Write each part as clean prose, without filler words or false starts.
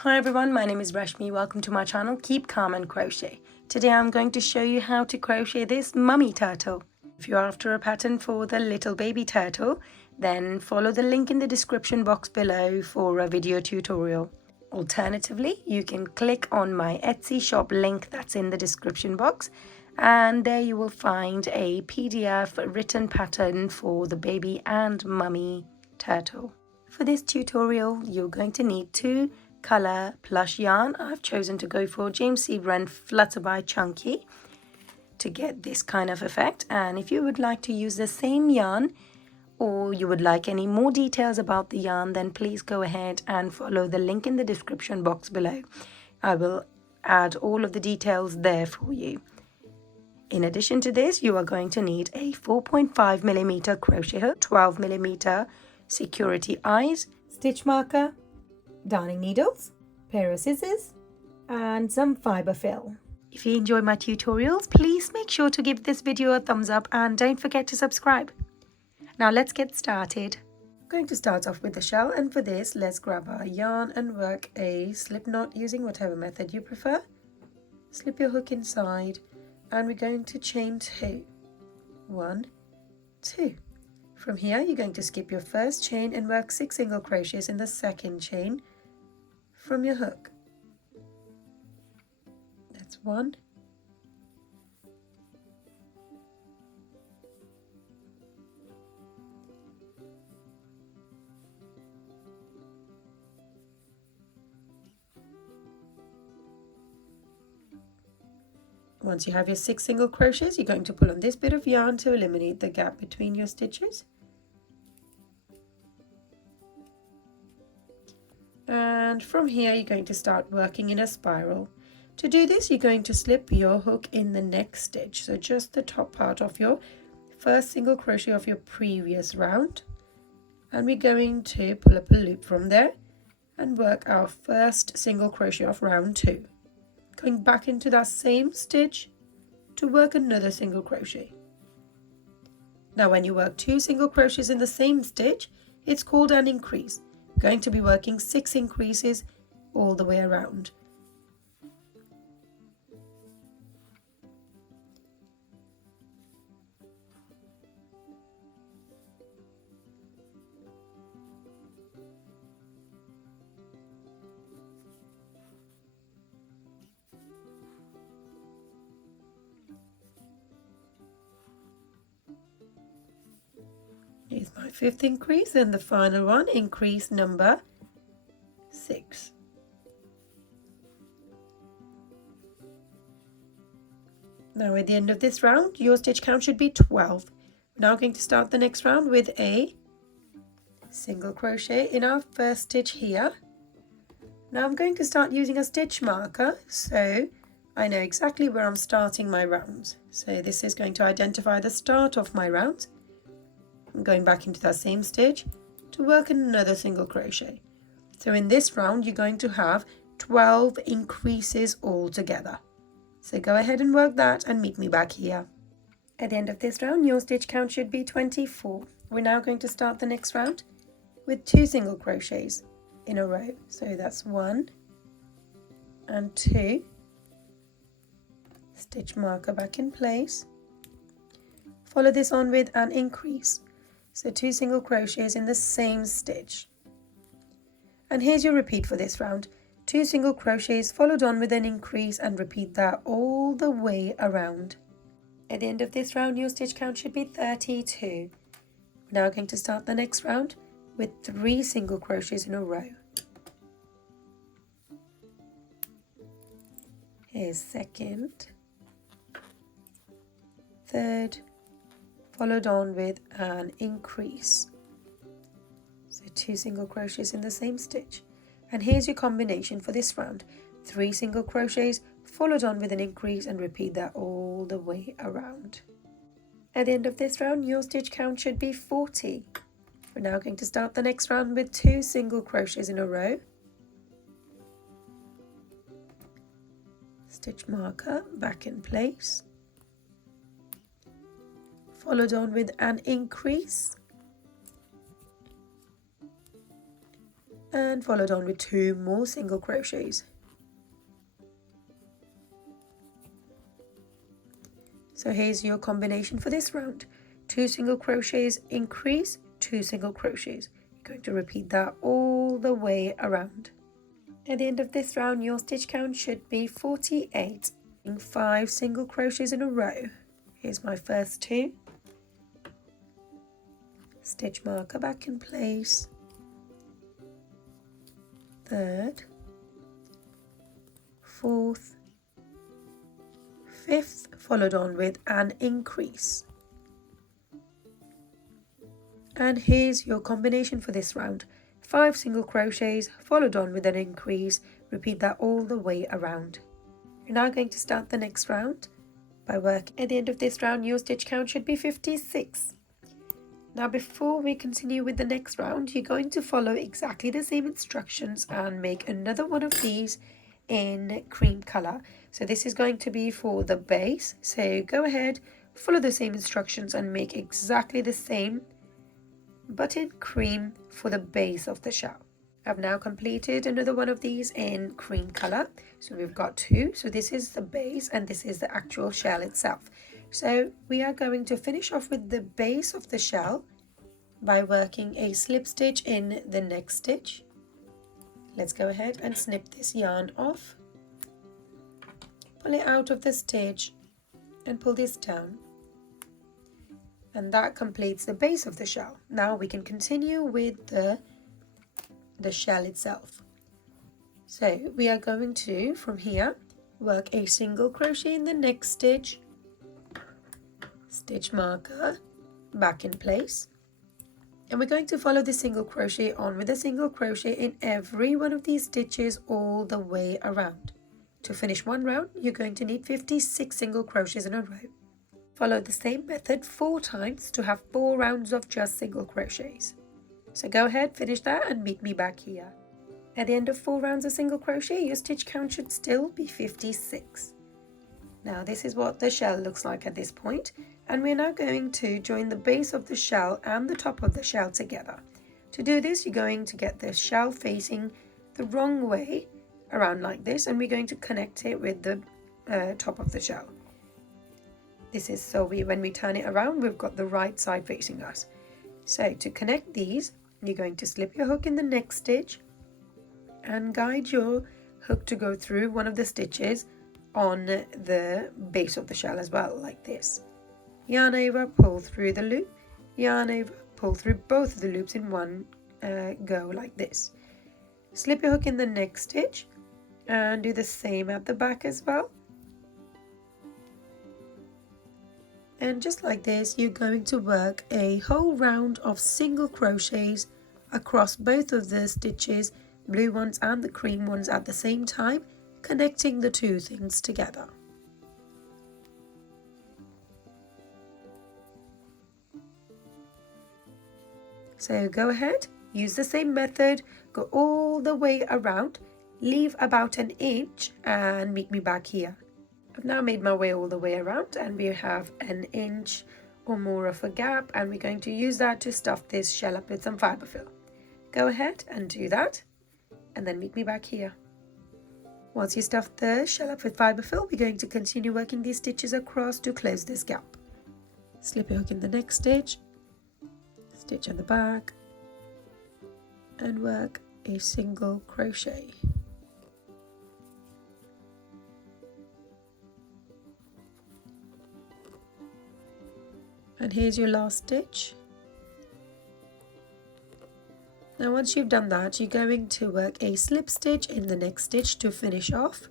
Hi everyone, my name is Rashmi. Welcome to my channel, Keep Calm and Crochet. Today I'm going to show you how to crochet this mummy turtle. If you're after a pattern for the little baby turtle, then follow the link in the description box below for a video tutorial. Alternatively, you can click on my Etsy shop link that's in the description box, and there you will find a PDF written pattern for the baby and mummy turtle. For this tutorial, you're going to need 2 color plush yarn. I've chosen to go for James C Brent Flutterby Chunky to get this kind of effect. And if you would like to use the same yarn, or you would like any more details about the yarn, then please go ahead and follow the link in the description box below. I will add all of the details there for you. In addition to this, you are going to need a 4.5mm crochet hook, 12mm security eyes, stitch marker, darning needles, pair of scissors, and some fiber fill. If you enjoy my tutorials, please make sure to give this video a thumbs up and don't forget to subscribe. Now let's get started. I'm going to start off with the shell, and for this let's grab our yarn and work a slip knot using whatever method you prefer. Slip your hook inside and we're going to chain 2. 1, 2. From here you're going to skip your first chain and work 6 single crochets in the second chain from your hook. That's 1. Once you have your 6 single crochets, you're going to pull on this bit of yarn to eliminate the gap between your stitches. And from here you're going to start working in a spiral. To do this, you're going to slip your hook in the next stitch, so just the top part of your first single crochet of your previous round, and we're going to pull up a loop from there and work our first single crochet of round 2, going back into that same stitch to work another single crochet. Now when you work 2 single crochets in the same stitch, it's called an increase. Going to be working 6 increases all the way around. Here's my 5th increase and the final one, increase number 6. Now at the end of this round, your stitch count should be 12. We're now going to start the next round with a single crochet in our first stitch here. Now I'm going to start using a stitch marker, so I know exactly where I'm starting my rounds. So this is going to identify the start of my rounds. I'm going back into that same stitch to work another single crochet. So in this round you're going to have 12 increases all together. So go ahead and work that and meet me back here. At the end of this round your stitch count should be 24. We're now going to start the next round with 2 single crochets in a row. So that's 1 and 2. Stitch marker back in place. Follow this on with an increase. So 2 single crochets in the same stitch. And here's your repeat for this round. 2 single crochets followed on with an increase, and repeat that all the way around. At the end of this round your stitch count should be 32. We're now going to start the next round with 3 single crochets in a row. Here's second, third, followed on with an increase. So 2 single crochets in the same stitch. And here's your combination for this round. 3 single crochets followed on with an increase, and repeat that all the way around. At the end of this round your stitch count should be 40. We're now going to start the next round with 2 single crochets in a row. Stitch marker back in place. Followed on with an increase, and followed on with 2 more single crochets. So here's your combination for this round. 2 single crochets, increase, 2 single crochets. You're going to repeat that all the way around. At the end of this round, your stitch count should be 48. 5 single crochets in a row. Here's my first 2. Stitch marker back in place. Third, fourth, fifth, followed on with an increase. And here's your combination for this round. 5 single crochets, followed on with an increase. Repeat that all the way around. You're now going to start the next round by working. At the end of this round, your stitch count should be 56. Now before we continue with the next round, you're going to follow exactly the same instructions and make another one of these in cream color. So this is going to be for the base. So go ahead, follow the same instructions and make exactly the same, but in cream for the base of the shell. I've now completed another one of these in cream color. So we've got 2. So this is the base and this is the actual shell itself. So we are going to finish off with the base of the shell by working a slip stitch in the next stitch. Let's go ahead and snip this yarn off. Pull it out of the stitch and pull this down. And that completes the base of the shell. Now we can continue with the shell itself. So we are going to, from here, work a single crochet in the next stitch, stitch marker, back in place, and we're going to follow the single crochet on with a single crochet in every one of these stitches all the way around. To finish one round, you're going to need 56 single crochets in a row. Follow the same method 4 times to have 4 rounds of just single crochets. So go ahead, finish that and meet me back here. At the end of 4 rounds of single crochet, your stitch count should still be 56. Now this is what the shell looks like at this point, and we're now going to join the base of the shell and the top of the shell together. To do this, you're going to get the shell facing the wrong way around like this, and we're going to connect it with the top of the shell. This is so when we turn it around, we've got the right side facing us. So to connect these, you're going to slip your hook in the next stitch and guide your hook to go through one of the stitches on the base of the shell as well, like this. Yarn over, pull through the loop, yarn over, pull through both of the loops in one go, like this. Slip your hook in the next stitch and do the same at the back as well. And just like this, you're going to work a whole round of single crochets across both of the stitches, blue ones and the cream ones at the same time, connecting the 2 things together. So go ahead, use the same method, go all the way around, leave about an inch and meet me back here. I've now made my way all the way around and we have an inch or more of a gap, and we're going to use that to stuff this shell up with some fibre fill. Go ahead and do that and then meet me back here. Once you stuff the shell up with fibre fill, we're going to continue working these stitches across to close this gap. Slip your hook in the next stitch, stitch at the back and work a single crochet. And here's your last stitch. Now once you've done that, you're going to work a slip stitch in the next stitch to finish off.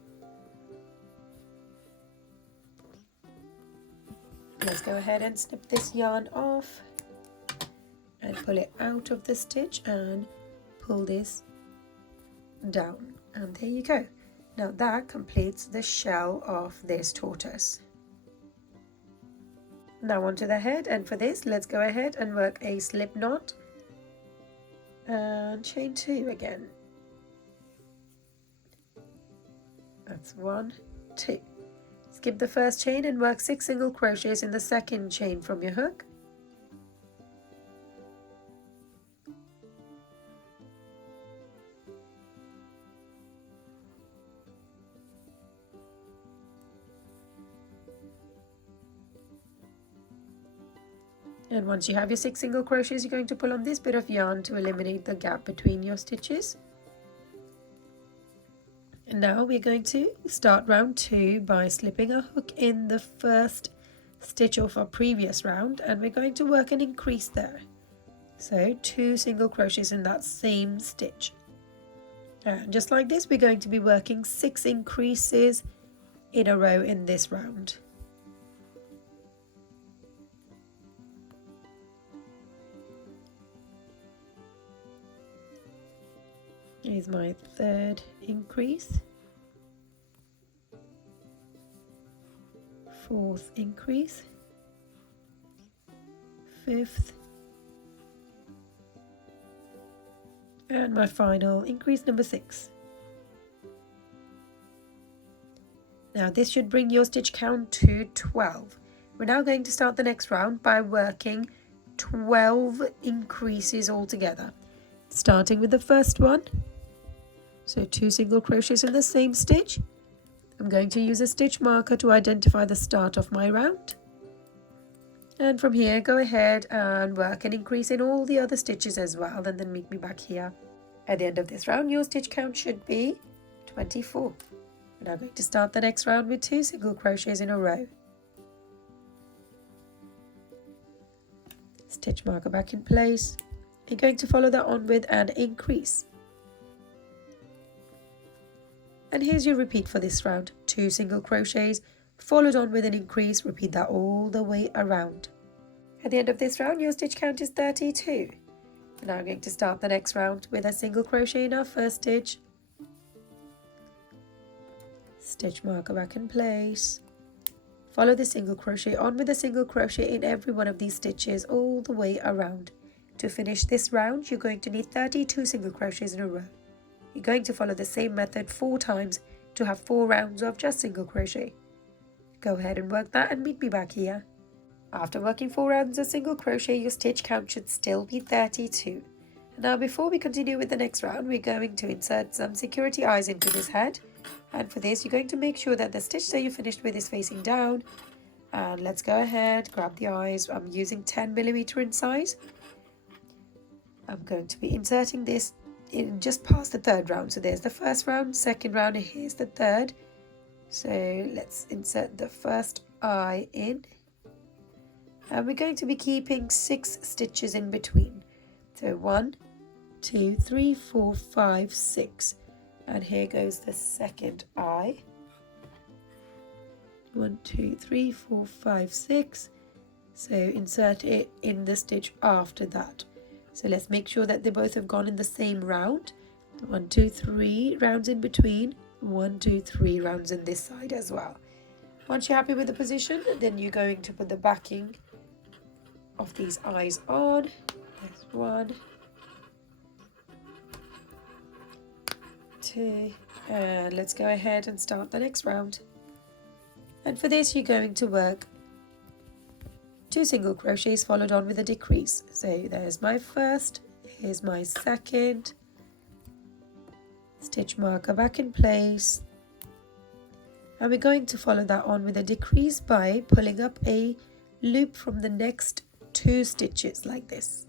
Let's go ahead and snip this yarn off and pull it out of the stitch and pull this down. And there you go. Now that completes the shell of this tortoise. Now onto the head, and for this let's go ahead and work a slip knot and chain 2 again. That's 1, 2. Skip the first chain and work 6 single crochets in the second chain from your hook. And once you have your 6 single crochets, you're going to pull on this bit of yarn to eliminate the gap between your stitches. And now we're going to start round 2 by slipping a hook in the first stitch of our previous round, and we're going to work an increase there. So 2 single crochets in that same stitch. And just like this, we're going to be working 6 increases in a row in this round. Here's my 3rd increase, 4th increase, 5th, and my final increase number 6. Now this should bring your stitch count to 12. We're now going to start the next round by working 12 increases altogether, starting with the first one. So 2 single crochets in the same stitch. I'm going to use a stitch marker to identify the start of my round. And from here, go ahead and work an increase in all the other stitches as well, and then meet me back here. At the end of this round, your stitch count should be 24. We're now going to start the next round with 2 single crochets in a row. Stitch marker back in place. You're going to follow that on with an increase. And here's your repeat for this round. 2 single crochets followed on with an increase. Repeat that all the way around. At the end of this round, your stitch count is 32. We're now going to start the next round with a single crochet in our first stitch. Stitch marker back in place. Follow the single crochet on with a single crochet in every one of these stitches all the way around. To finish this round, you're going to need 32 single crochets in a row. You're going to follow the same method 4 times to have 4 rounds of just single crochet. Go ahead and work that and meet me back here. After working 4 rounds of single crochet, your stitch count should still be 32. Now before we continue with the next round, we're going to insert some security eyes into this head. And for this, you're going to make sure that the stitch that you finished with is facing down. And let's go ahead, grab the eyes. I'm using 10mm in size. I'm going to be inserting this in just past the 3rd round. So there's the 1st round, 2nd round, and here's the 3rd. So let's insert the first eye in. And we're going to be keeping 6 stitches in between. So 1, 2, 3, 4, 5, 6. And here goes the 2nd eye. 1, 2, 3, 4, 5, 6. So insert it in the stitch after that. So let's make sure that they both have gone in the same round. 1, 2, 3 rounds in between. 1, 2, 3 rounds in this side as well. Once you're happy with the position, then you're going to put the backing of these eyes on. There's 1, 2, and let's go ahead and start the next round. And for this, you're going to work 2 single crochets followed on with a decrease. So there's my first, here's my 2nd, stitch marker back in place, and we're going to follow that on with a decrease by pulling up a loop from the next 2 stitches like this.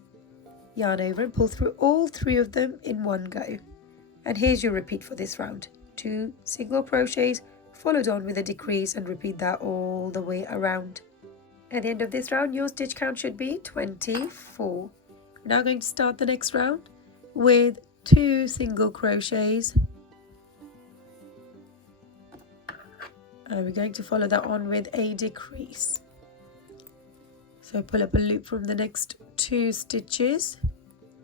Yarn over and pull through all 3 of them in one go. And here's your repeat for this round. 2 single crochets followed on with a decrease, and repeat that all the way around. At the end of this round, your stitch count should be 24. We're now going to start the next round with 2 single crochets. And we're going to follow that on with a decrease. So pull up a loop from the next 2 stitches,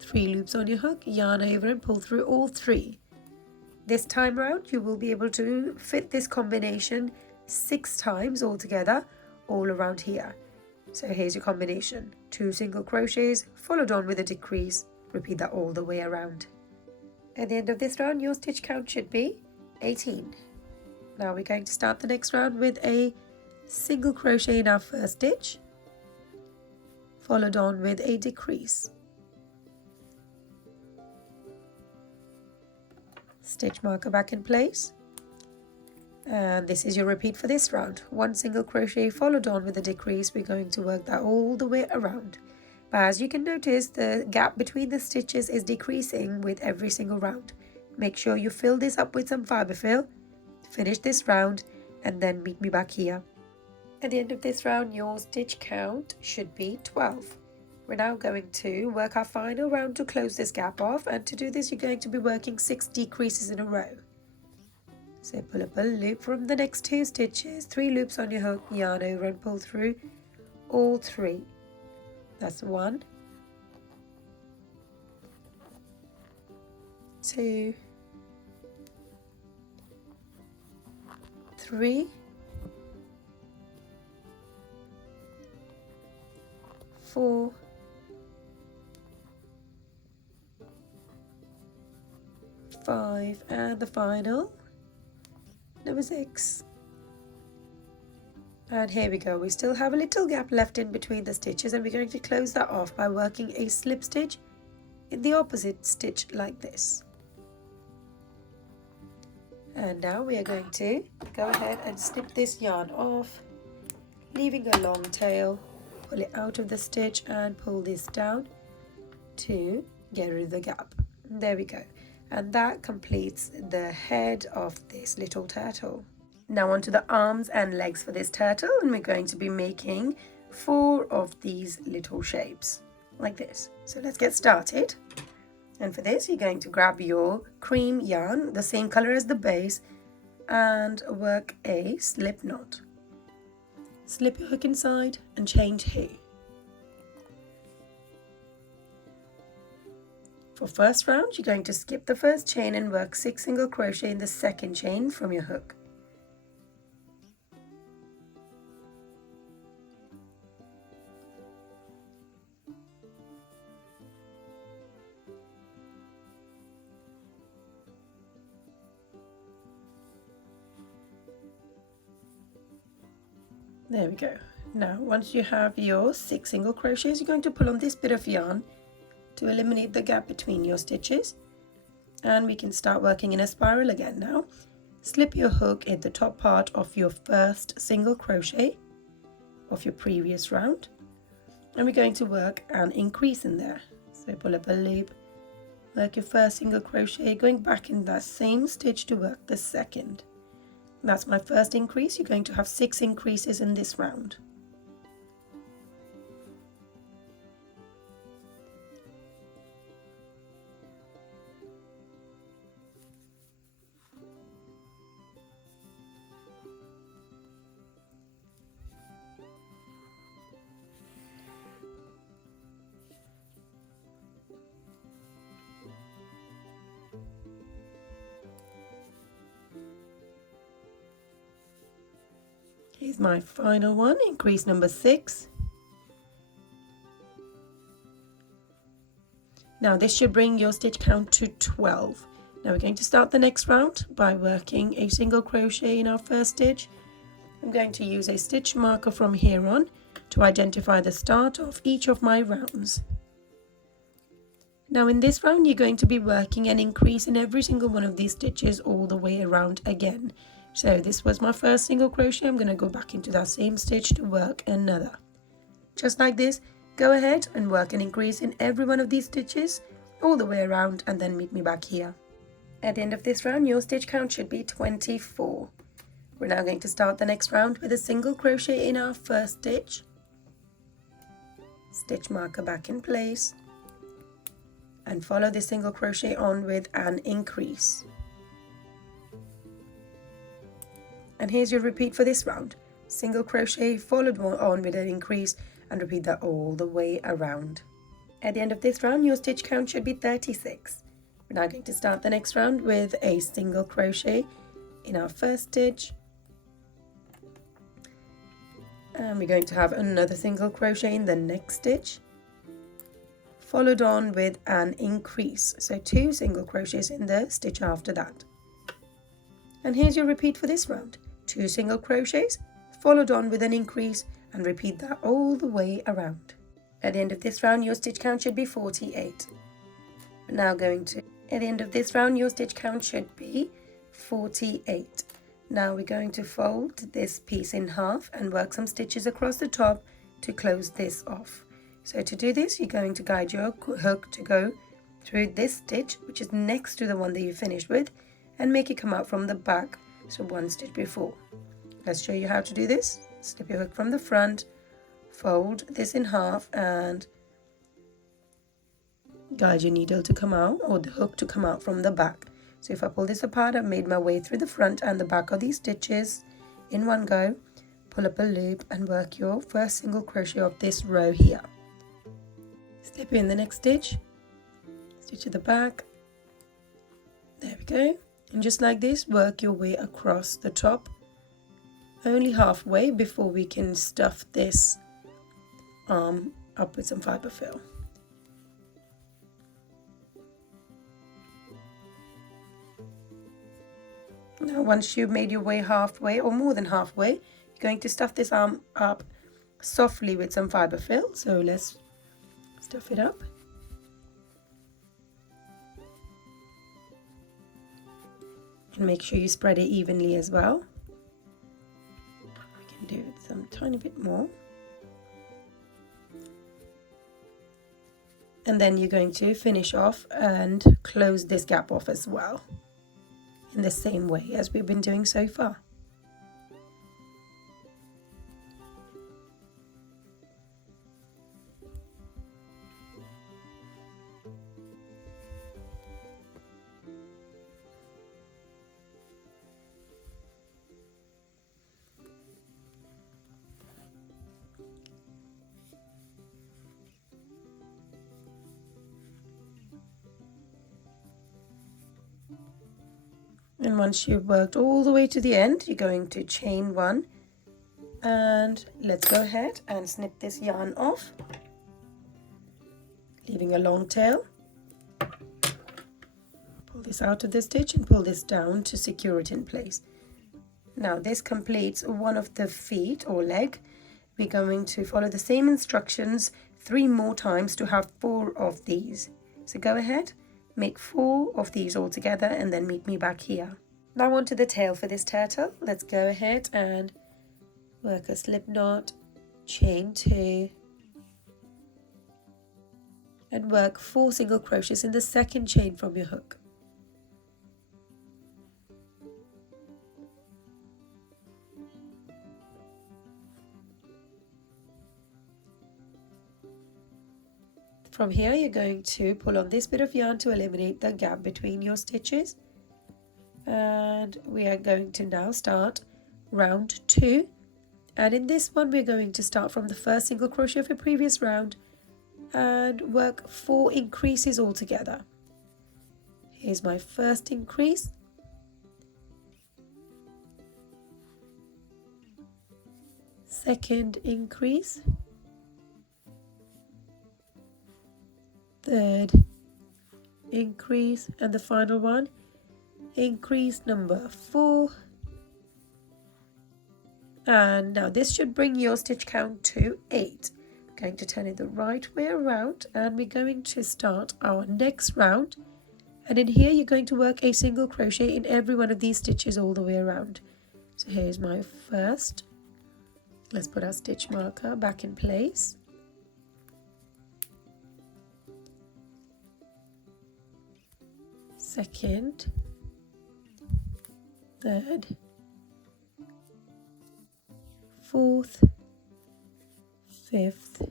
3 loops on your hook, yarn over and pull through all 3. This time round, you will be able to fit this combination 6 times altogether, all around here. So here's your combination: 2 single crochets followed on with a decrease. Repeat that all the way around. At the end of this round, your stitch count should be 18. Now we're going to start the next round with a single crochet in our first stitch, followed on with a decrease. Stitch marker back in place. And this is your repeat for this round. 1 single crochet followed on with a decrease. We're going to work that all the way around. But as you can notice, the gap between the stitches is decreasing with every single round. Make sure you fill this up with some fiber fill, finish this round, and then meet me back here. At the end of this round, your stitch count should be 12. We're now going to work our final round to close this gap off, and to do this you're going to be working 6 decreases in a row. So pull up a loop from the next 2 stitches, 3 loops on your hook, yarn over and pull through all 3. That's 1, 2, 3, 4, 5, and the final, number 6. And here we go, we still have a little gap left in between the stitches, and we're going to close that off by working a slip stitch in the opposite stitch like this. And now we are going to go ahead and snip this yarn off, leaving a long tail. Pull it out of the stitch and pull this down to get rid of the gap. There we go. And that completes the head of this little turtle. Now onto the arms and legs for this turtle, and we're going to be making 4 of these little shapes like this. So let's get started. And for this you're going to grab your cream yarn, the same color as the base, and work a slip knot. Slip your hook inside and chain 2. For first round, you're going to skip the first chain and work 6 single crochet in the second chain from your hook. There we go. Now once you have your 6 single crochets, you're going to pull on this bit of yarn to eliminate the gap between your stitches, and we can start working in a spiral again. Now slip your hook in the top part of your first single crochet of your previous round, and we're going to work an increase in there. So pull up a loop, work your first single crochet, going back in that same stitch to work the second. That's my first increase. You're going to have 6 increases in this round. Here's my final one, increase number 6. Now this should bring your stitch count to 12. Now we're going to start the next round by working a single crochet in our first stitch. I'm going to use a stitch marker from here on to identify the start of each of my rounds. Now in this round you're going to be working an increase in every single one of these stitches all the way around again. So this was my first single crochet. I'm going to go back into that same stitch to work another. Just like this, go ahead and work an increase in every one of these stitches all the way around, and then meet me back here. At the end of this round, your stitch count should be 24. We're now going to start the next round with a single crochet in our first stitch. Stitch marker back in place, and follow the single crochet on with an increase. And here's your repeat for this round. Single crochet followed on with an increase, and repeat that all the way around. At the end of this round, your stitch count should be 36. We're now going to start the next round with a single crochet in our first stitch. And we're going to have another single crochet in the next stitch, followed on with an increase. So 2 single crochets in the stitch after that. And here's your repeat for this round. 2 single crochets followed on with an increase, and repeat that all the way around. At the end of this round, your stitch count should be 48. We're now going to, at the end of this round, your stitch count should be 48. Now we're going to fold this piece in half and work some stitches across the top to close this off. So to do this, you're going to guide your hook to go through this stitch, which is next to the one that you finished with, and make it come out from the back, so one stitch before. Let's show you how to do this. Slip your hook from the front, fold this in half, and guide your needle to come out, or the hook to come out from the back. So if I pull this apart, I've made my way through the front and the back of these stitches in one go. Pull up a loop and work your first single crochet of this row here. Slip in the next stitch, stitch at the back, there we go, and just like this work your way across the top, only halfway before we can stuff this arm up with some fibre fill. Now once you've made your way halfway or more than halfway, you're going to stuff this arm up softly with some fibre fill, so let's stuff it up. And make sure you spread it evenly as well. We can do it some tiny bit more. And then you're going to finish off and close this gap off as well, in the same way as we've been doing so far. And once you've worked all the way to the end, you're going to chain one, and let's go ahead and snip this yarn off, leaving a long tail. Pull this out of the stitch and pull this down to secure it in place. Now this completes one of the feet or leg. We're going to follow the same instructions 3 more times to have 4 of these. So go ahead, make 4 of these all together, and then meet me back here. Now onto the tail for this turtle. Let's go ahead and work a slip knot, chain 2, and work 4 single crochets in the second chain from your hook. From here, you're going to pull on this bit of yarn to eliminate the gap between your stitches. And we are going to now start round 2. And in this one, we're going to start from the first single crochet of the previous round and work 4 increases all together. Here's my first increase. Second increase. Third increase, and the final one, increase number 4. And now this should bring your stitch count to 8. I'm going to turn it the right way around, and we're going to start our next round. And in here you're going to work a single crochet in every one of these stitches all the way around. So here's my first. Let's put our stitch marker back in place. Second, third, fourth, fifth,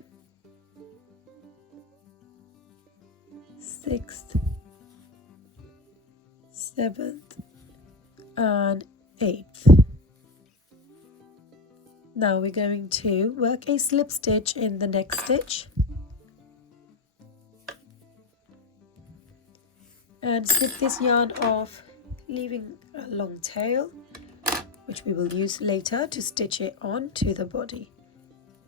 sixth, seventh, and eighth. Now we're going to work a slip stitch in the next stitch and slip this yarn off, leaving a long tail, which we will use later to stitch it onto the body.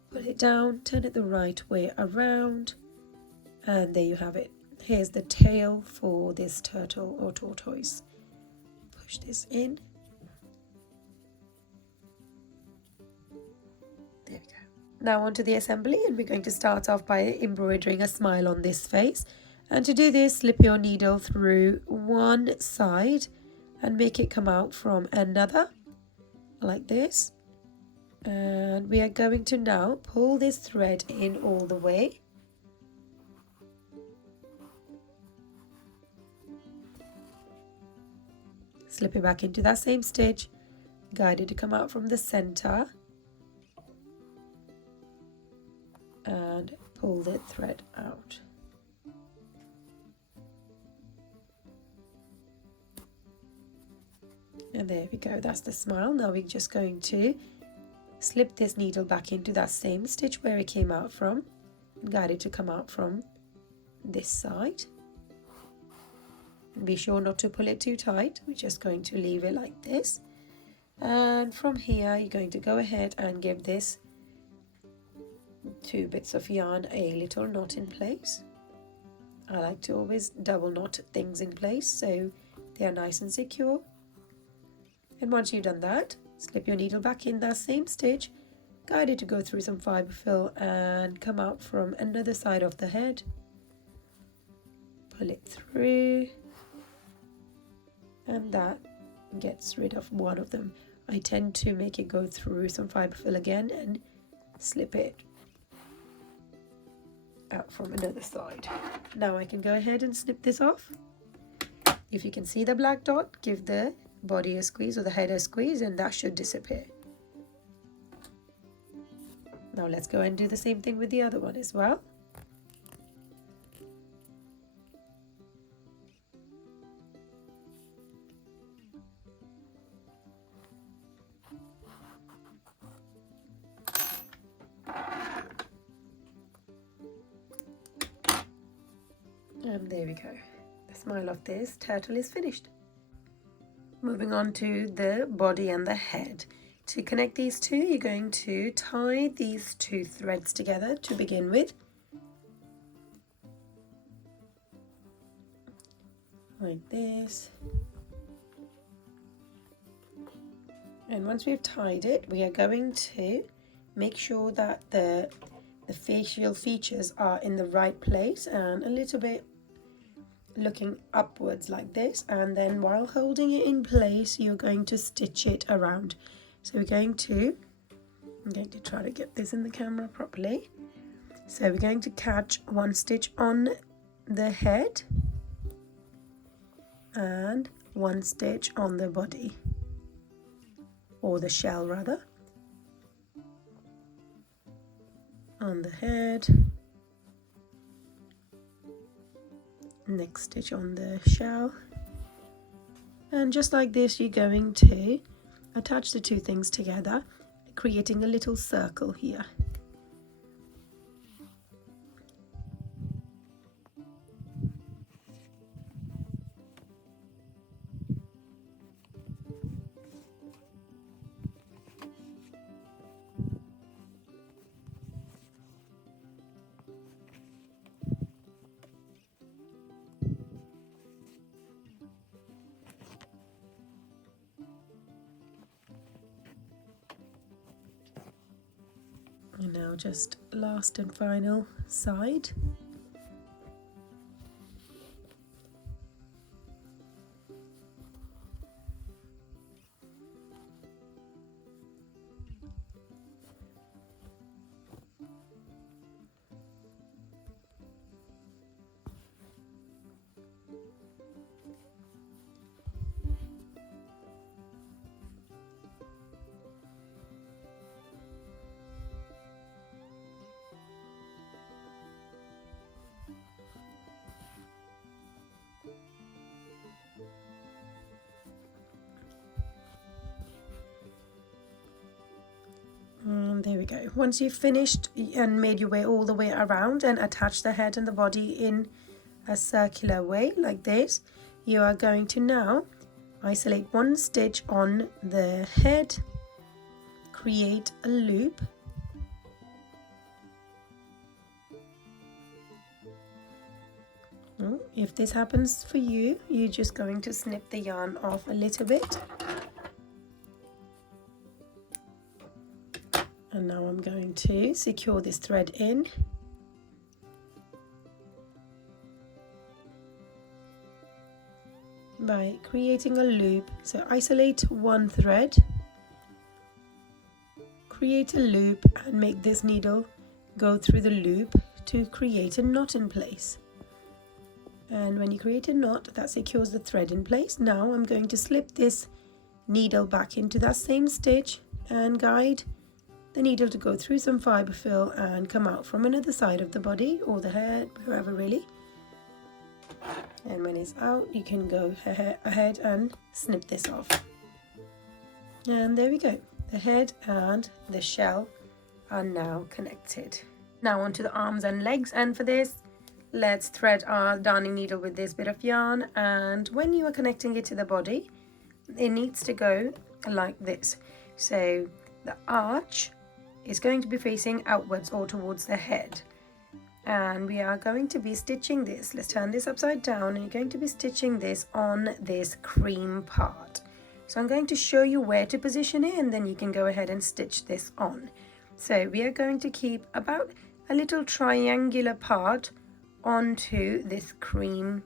Put it down, turn it the right way around, and there you have it. Here's the tail for this turtle or tortoise. Push this in. There we go. Now onto the assembly, and we're going to start off by embroidering a smile on this face. And to do this, slip your needle through one side and make it come out from another, like this. And we are going to now pull this thread in all the way slip it back into that same stitch, guide it to come out from the center, and pull the thread out. And there we go, that's the smile. Now we're just going to slip this needle back into that same stitch where it came out from, and guide it to come out from this side. And be sure not to pull it too tight. We're just going to leave it like this. And from here, you're going to go ahead and give this 2 bits of yarn a little knot in place. I like to always double knot things in place so they are nice and secure. And once you've done that, slip your needle back in that same stitch, guide it to go through some fiber fill and come out from another side of the head. Pull it through, and that gets rid of one of them. I tend to make it go through some fiber fill again and slip it out from another side. Now I can go ahead and snip this off. If you can see the black dot, give the body a squeeze or the head a squeeze, and that should disappear. Now let's go and do the same thing with the other one as well. And there we go. The smile of this turtle is finished. Moving on to the body and the head. To connect these two, you're going to tie these 2 threads together to begin with. Like this. And once we've tied it, we are going to make sure that the facial features are in the right place and a little bit looking upwards like this, and then while holding it in place you're going to stitch it around. So I'm going to try to get this in the camera properly. So we're going to catch 1 stitch on the head and 1 stitch on the body, or the shell rather, on the head, next stitch on the shell, and just like this you're going to attach the 2 things together, creating a little circle here. And now just last and final side. And there we go. Once you've finished and made your way all the way around and attached the head and the body in a circular way like this, you are going to now isolate 1 stitch on the head, create a loop, if this happens for you, you're just going to snip the yarn off a little bit. And now I'm going to secure this thread in. By creating a loop. So isolate 1 thread, create a loop and make this needle go through the loop to create a knot in place. And when you create a knot, that secures the thread in place. Now I'm going to slip this needle back into that same stitch and guide the needle to go through some fiber fill and come out from another side of the body or the head, wherever really. And when it's out, you can go ahead and snip this off. And there we go. The head and the shell are now connected. Now onto the arms and legs, and for this, let's thread our darning needle with this bit of yarn, and when you are connecting it to the body, it needs to go like this. So the arch is going to be facing outwards or towards the head, and we are going to be stitching this. Let's turn this upside down, and you're going to be stitching this on this cream part. So I'm going to show you where to position it, and then you can go ahead and stitch this on. So we are going to keep about a little triangular part onto this cream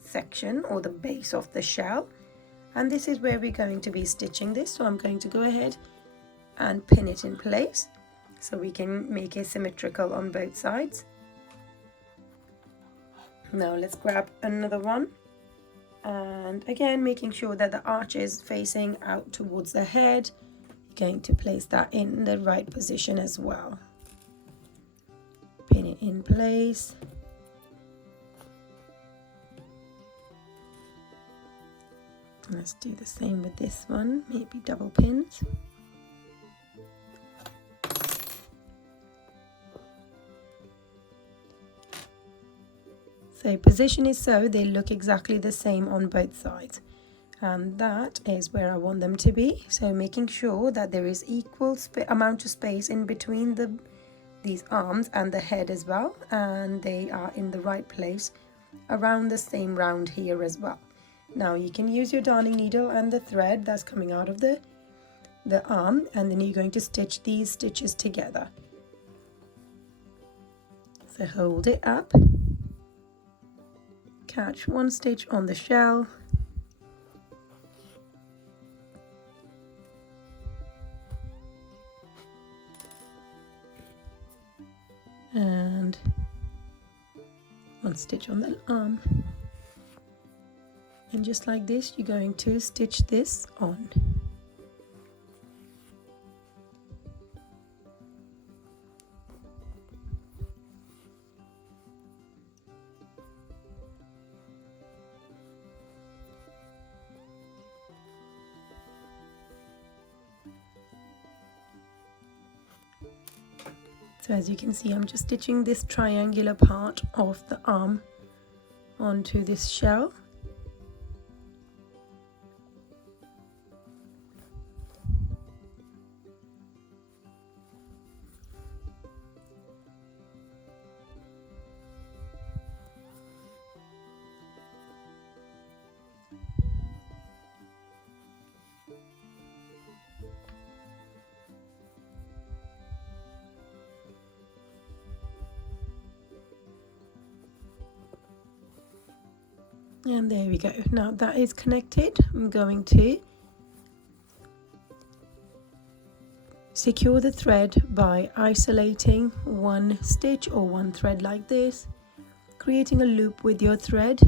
section or the base of the shell, and this is where we're going to be stitching this. So I'm going to go ahead and pin it in place so we can make it symmetrical on both sides. Now let's grab another one, and again making sure that the arch is facing out towards the head. You're going to place that in the right position as well. Pin it in place. Let's do the same with this one, maybe double pins. So position it so they look exactly the same on both sides, and that is where I want them to be. So making sure that there is equal amount of space in between these arms and the head as well, and they are in the right place around the same round here as well. Now you can use your darning needle and the thread that's coming out of the arm, and then you're going to stitch these stitches together. So hold it up, catch one stitch on the shell, and one stitch on the arm, and just like this you're going to stitch this on. So as you can see, I'm just stitching this triangular part of the arm onto this shell. And there we go. Now that is connected, I'm going to secure the thread by isolating one stitch or one thread like this, creating a loop with your thread,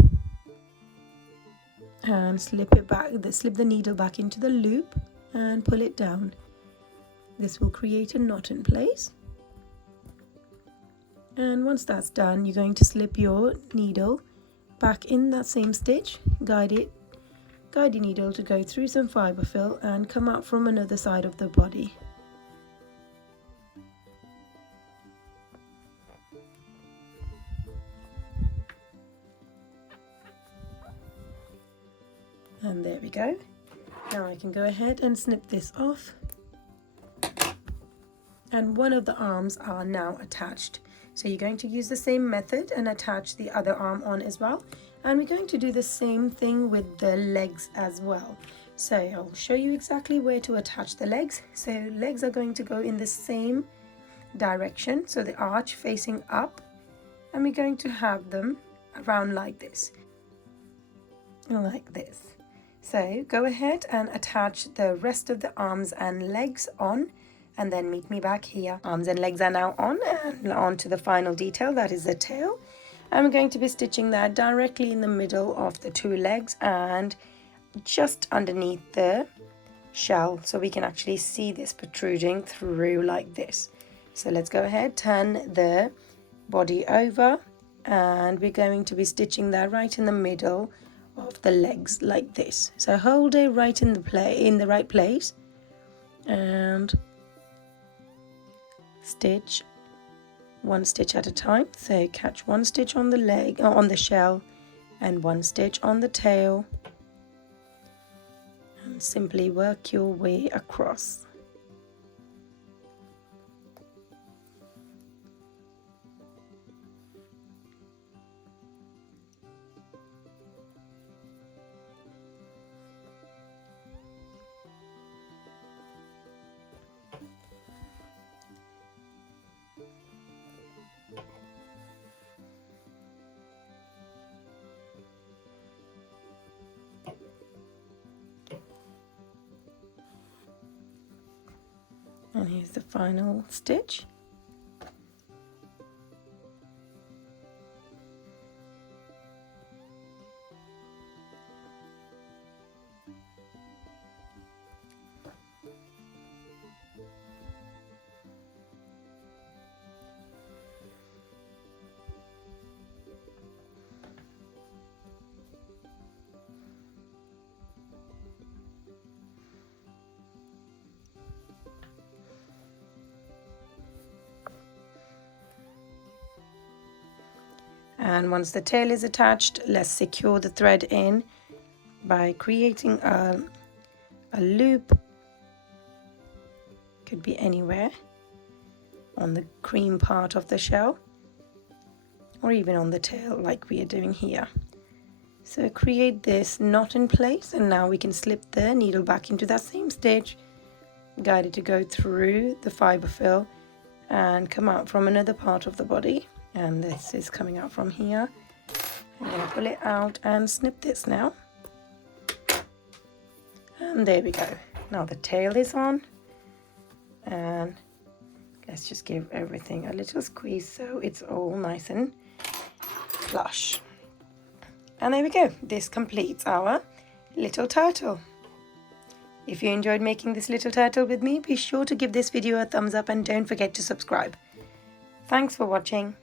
and slip the needle back into the loop and pull it down. This will create a knot in place. And once that's done, you're going to slip your needle back in that same stitch, guide your needle to go through some fiber fill and come out from another side of the body. And there we go. Now I can go ahead and snip this off, and one of the arms are now attached. So you're going to use the same method and attach the other arm on as well. And we're going to do the same thing with the legs as well. So I'll show you exactly where to attach the legs. So legs are going to go in the same direction, so the arch facing up, and we're going to have them around like this. So go ahead and attach the rest of the arms and legs on, and then meet me back here. Arms and legs are now on, and on to the final detail, that is the tail. I'm going to be stitching that directly in the middle of the two legs and just underneath the shell, so we can actually see this protruding through like this. So let's go ahead, turn the body over, and we're going to be stitching that right in the middle of the legs like this. So hold it right in the right place and stitch one stitch at a time. So catch one stitch on the leg or on the shell and one stitch on the tail, and simply work your way across. And here's the final stitch. And once the tail is attached, let's secure the thread in by creating a loop. Could be anywhere on the cream part of the shell or even on the tail like we are doing here. So create this knot in place, and now we can slip the needle back into that same stitch, guide it to go through the fiber fill and come out from another part of the body. And this is coming out from here. I'm going to pull it out and snip this now. And there we go. Now the tail is on. And let's just give everything a little squeeze so it's all nice and flush. And there we go. This completes our little turtle. If you enjoyed making this little turtle with me, be sure to give this video a thumbs up and don't forget to subscribe. Thanks for watching.